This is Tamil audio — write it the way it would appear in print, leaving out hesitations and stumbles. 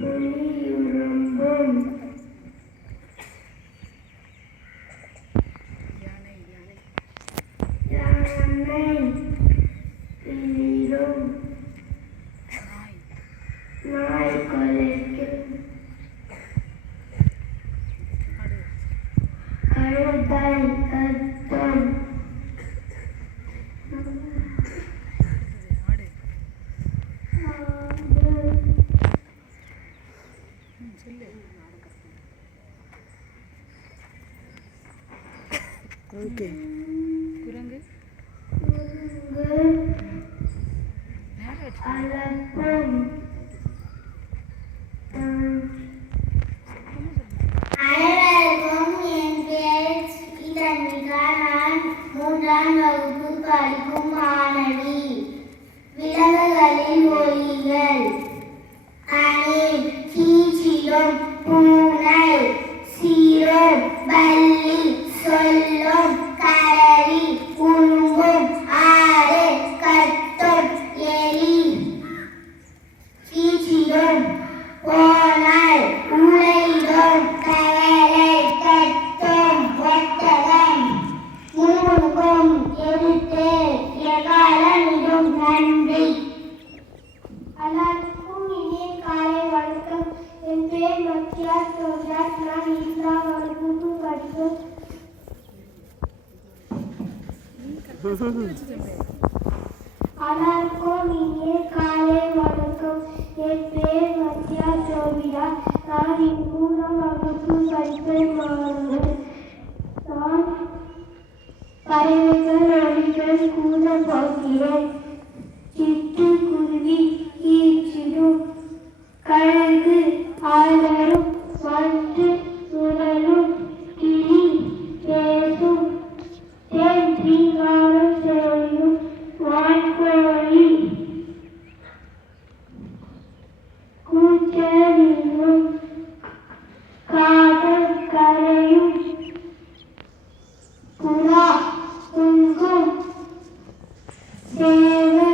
புலியுரும்பும் யானை பிளிரும் நாய் கொலைக்கும் கழுதை கத்தும் ஓகே குரங்கு அலப்பும் அனைவருக்கும் என் பெயர் இதன்மிகா. நான் 3ஆம் வகுப்பு படிக்கும் மாணவி. விலங்குகளின் ஒலிகள்: அணி, கீச்சிடும், பூனை, சீரும், பல்லி, சொல்லும், கரடி, உரும்பும், ஆடு, கத்தும், எலி. கீச்சிடும், ஓநாய், உழையும், கவலை, கத்தும், ஒட்டகம். முழுகும், எழுத்து, எகாலமிடும், நன்றி. அனைவருக்கும் இனிய காலை வணக்கம். என் பேர் மத்தியாஸ் ரோஜாஸ். நான் 2ஆம் வகுப்பு படிக்கும். அனைவருக்கும் இனிய காலை வணக்கம். என் பேர் மத்தியாஸ் ரோஜா. நான் 3ஆம் வகுப்பு படிக்கும் மாணவன். நான் பறவைகள் ஒலிகள் கூறப் போகிறேன். சிட்டுக்குருவி கீச்சிடும், கழுகு அலறும், வண்டு சுழலும், கிளி பேசும், தேன் ரீங்காரம் செய்யும், வான்கோழி கூச்சலிடும், காதல் கரையும், புறா தூங்கும், சேவை